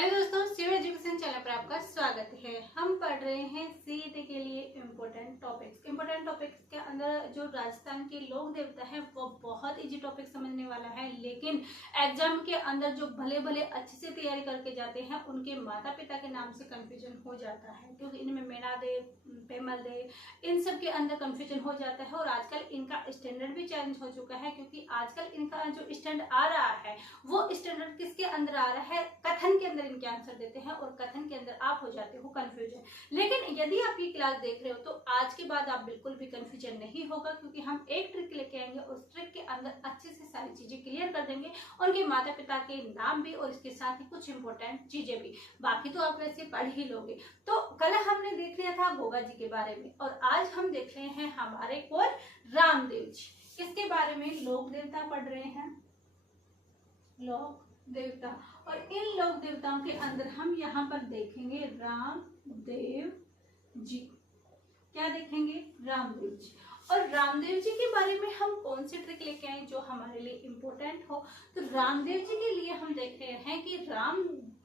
Hello दोस्तों, Shiv education channel पर आपका स्वागत है। हम पढ़ रहे हैं सीईटी के लिए इम्पोर्टेंट टॉपिक्स के अंदर जो राजस्थान के लोक देवता है वो बहुत इजी टॉपिक समझने वाला है, लेकिन एग्जाम के अंदर जो भले भले अच्छे से तैयारी करके जाते हैं उनके माता पिता के नाम से कंफ्यूजन हो जाता है, क्योंकि इनमें मेना देव, पेमल देव, इन सब के अंदर कंफ्यूजन हो जाता है। और आजकल इनका स्टैंडर्ड भी चेंज हो चुका है, क्योंकि आजकल इनका जो स्टैंडर्ड आ रहा है वो स्टैंडर्ड किसके अंदर आ रहा है, कथन के अंदर इनके आंसर देते हैं और कथन के अंदर आप हो जाते हो कंफ्यूजन। लेकिन यदि आप ये क्लास देख रहे हो तो आज के बाद आप बिल्कुल भी कंफ्यूजन नहीं होगा, क्योंकि हम एक ट्रिक लेके आएंगे, उस ट्रिक के अंदर अच्छे से सारी चीजें क्लियर कर देंगे, उनके माता पिता के नाम भी और इसके साथ ही कुछ इंपॉर्टेंट चीजें भी। बाकी तो आप वैसे पढ़ ही लोगे। तो कल हमने देख लिया था गोगा जी के बारे में, और आज हम देख रहे हैं हमारे कौन, रामदेव जी। किसके बारे में, लोक देवता पढ़ रहे हैं, लोक देवता। और इन लोक देवताओं के अंदर हम यहाँ पर देखेंगे रामदेव जी। क्या देखेंगे, रामदेव जी। और रामदेव जी के बारे में हम कौन सी ट्रिक लेके आए जो हमारे लिए इम्पोर्टेंट हो। तो रामदेव जी के लिए हम देख रहे हैं कि रामदेव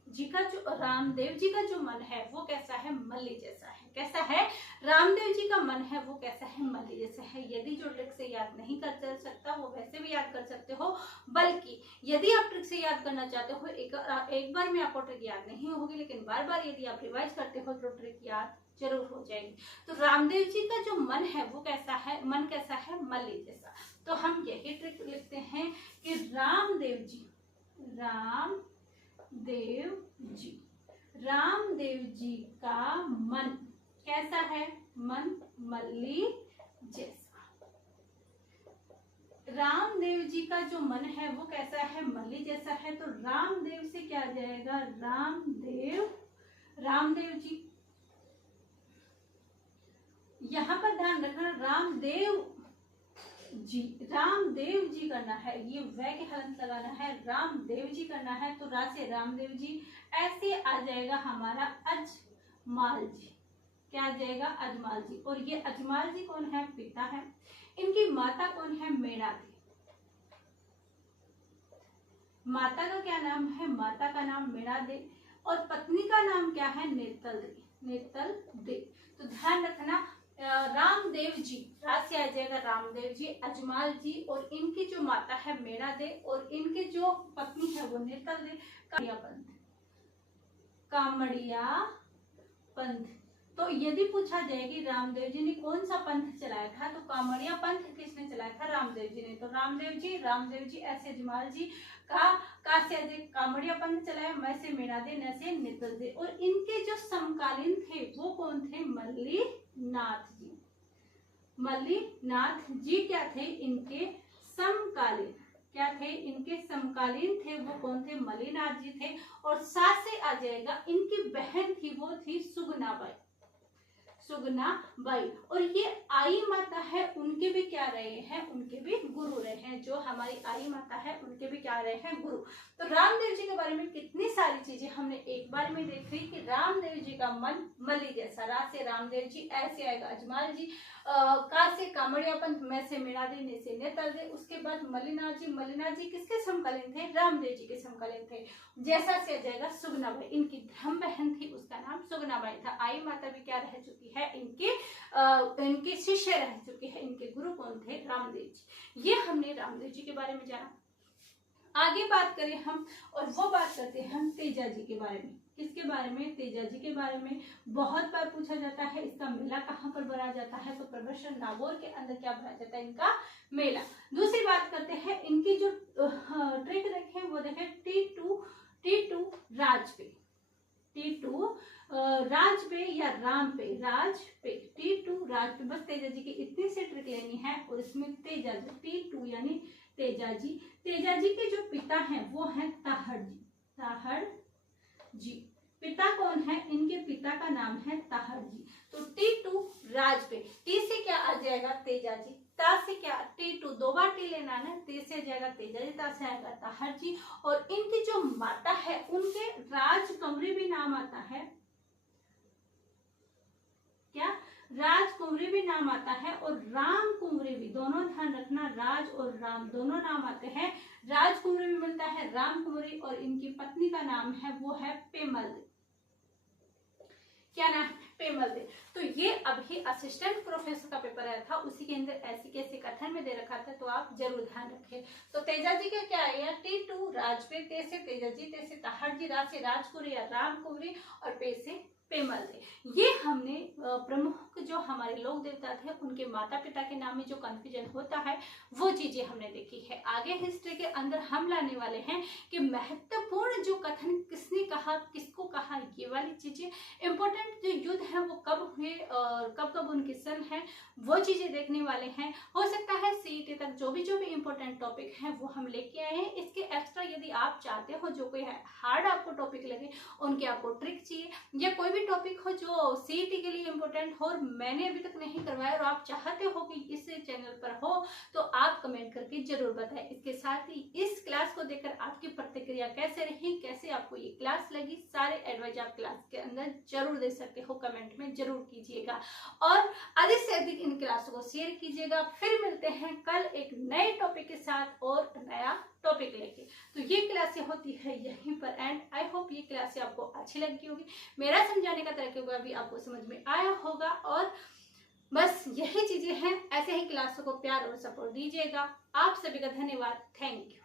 जी का जो मन है वो कैसा है, मल्ली जैसा है। कैसा है, रामदेव जी का मन है वो कैसा है, मल्ली जैसा है। यदि जो ट्रिक से याद नहीं कर सकता वो वैसे भी याद कर सकते हो, बल्कि यदि आप ट्रिक से याद करना चाहते हो, एक बार में आपको ट्रिक याद नहीं होगी, लेकिन बार बार यदि आप रिवाइज करते हो तो ट्रिक याद जरूर हो जाएगी। तो रामदेव जी का जो मन है वो कैसा है, मन कैसा है, मल्ली जैसा। तो हम यही ट्रिक लिखते हैं कि रामदेव जी का मन कैसा है, मन मल्ली जैसा। रामदेव जी का जो मन है वो कैसा है, मल्ली जैसा है। तो रामदेव से क्या आ जाएगा, रामदेव जी। यहाँ पर ध्यान रखना, रामदेव जी करना है, ये वै के हलंत लगाना है, रामदेव जी करना है। तो रा से रामदेव जी, ऐसे आ जाएगा हमारा अजमाल जी। क्या आ जाएगा, अजमाल जी। और ये अजमाल जी कौन है, पिता है। इनकी माता कौन है, मेणा दे। माता का क्या नाम है, माता का नाम मेणा दे, और पत्नी का नाम क्या है, नेतल दे। तो ध्यान रखना, रामदेव जी, राज से आ जाएगा रामदेव जी, अजमाल जी, और इनकी जो माता है मेणा दे, और इनके जो पत्नी है वो नेतल दे। कामड़िया पंथ। तो यदि पूछा जाए कि रामदेव जी ने कौन सा पंथ चलाया था, तो कामड़िया पंथ किसने चलाया था, रामदेव जी ने। तो रामदेव जी ऐसे अजमाल जी का से कामड़िया पंथ चलाया, मैं से मेणा दे, न से नेतल दे। और इनके जो समकालीन थे वो कौन थे, मल्लीनाथ जी क्या थे, इनके समकालीन। क्या थे, इनके समकालीन थे, वो कौन थे, मल्लीनाथ जी थे। और साथ से आ जाएगा इनकी बहन थी, वो थी सुगनाबाई। और ये आई माता है, उनके भी क्या रहे हैं, उनके भी गुरु रहे हैं। जो हमारी आई माता है उनके भी क्या रहे हैं, गुरु। तो रामदेव जी के बारे में कितनी सारी चीजें हमने एक बार में देख ली कि रामदेव जी का मन मल्ली जैसा। रा से रामदेव जी, ऐसे आएगा अजमाल जी, का से कामड़िया पंथ, मैं से मेणा दे, ने से नेतल दे। उसके बाद मल्लीनाथ जी किसके समकालीन थे, रामदेव जी के समकालीन थे। जैसा से आ जाएगा सुगनाबाई, इनकी धर्म बहन थी, उसका नाम सुगनाबाई था। आई माता भी क्या रह चुकी है, इनके शिष्य रह चुके हैं। इनके गुरु कौन थे, रामदेव जी। ये हमने रामदेव जी के बारे में जाना। आगे बात करें हम, और वो बात करते हैं हम तेजा जी के बारे में। किसके बारे में, तेजा जी के बारे में बहुत बार पूछा जाता है। इसका मेला कहाँ पर भरा जाता है, तो प्रदर्शन नागौर के अंदर क्या भरा जाता है, इनका मेला। दूसरी बात करते हैं, इनकी जो ट्रिक देखें वो देखें, T2 राज पे या राम पे, T2 राज पे। बस तेजा जी की इतनी सी ट्रिक लेनी है, और इसमें तेजा जी, T2 यानी तेजा जी के जो पिता हैं वो हैं ताहड़ जी। पिता कौन है, इनके पिता का नाम है ताहड़ जी। तो T2 राज पे, टी से क्या आ जाएगा, तेजा जी। ता से क्या, T2 दो बार टी लेना ना, ते से जाएगा तेजा जी, ता से आएगा ताहड़ जी। और इनकी जो माता है उनके राजकुंवरी भी नाम आता है। क्या, राजकुंवरी भी नाम आता है, और राम कुंवरी भी। दोनों ध्यान रखना, राज और राम दोनों नाम आते हैं। राजकुमारी भी बनता है रामकुमारी, और इनकी पत्नी का नाम है वो है पेमल। क्या नाम है? पेमल दे। तो ये अभी असिस्टेंट प्रोफेसर का पेपर आया था, उसी के अंदर ऐसी कैसे कथन में दे रखा था, तो आप जरूर ध्यान रखें। तो तेजा जी का क्या है, T2 राजवीर ते से तेजा जी, ते से तहर जी, राज से राजकुमारी या रामकुमारी, और पे से पेमल थे। ये हमने प्रमुख जो हमारे लोक देवता थे उनके माता पिता के नाम में जो कंफ्यूजन होता है वो चीजें हमने देखी है। आगे हिस्ट्री के अंदर हम लाने वाले हैं कि महत्वपूर्ण जो कथन किसने कहा, किसको कहा, ये वाली चीजें, इंपॉर्टेंट जो युद्ध है वो कब हुए और कब कब उनके सन है, वो चीजें देखने वाले हैं। हो सकता है CET तक जो भी इंपॉर्टेंट टॉपिक है वो हम लेके आए हैं। इसके एक्स्ट्रा यदि आप चाहते हो जो कोई हार्ड आपको टॉपिक लगे, उनके आपको ट्रिक चाहिए, या कोई भी टॉपिक हो जो CET के लिए इम्पोर्टेंट हो और मैंने अभी तक नहीं करवाया और आप चाहते हो कि इस चैनल पर हो, तो आप कमेंट करके जरूर बताएं। इसके साथ ही इस क्लास को देखकर आपकी प्रतिक्रिया कैसे रही, कैसे आपको ये क्लास लगी, सारे एडवाइस आप क्लास के अंदर जरूर दे सकते हो, कमेंट में जरूर कीजिएगा और अधिक से अधिक इन क्लासों को शेयर कीजिएगा। फिर मिलते हैं कल एक नए टॉपिक के साथ और नया टॉपिक लेके। तो ये क्लासें होती है यहीं पर एंड। आई होप ये क्लासें आपको अच्छी लगी होगी, मेरा समझाने का तरीका भी आपको समझ में आया होगा, और बस यही चीजें हैं। ऐसे ही क्लासों को प्यार और सपोर्ट दीजिएगा। आप सभी का धन्यवाद। Thank you.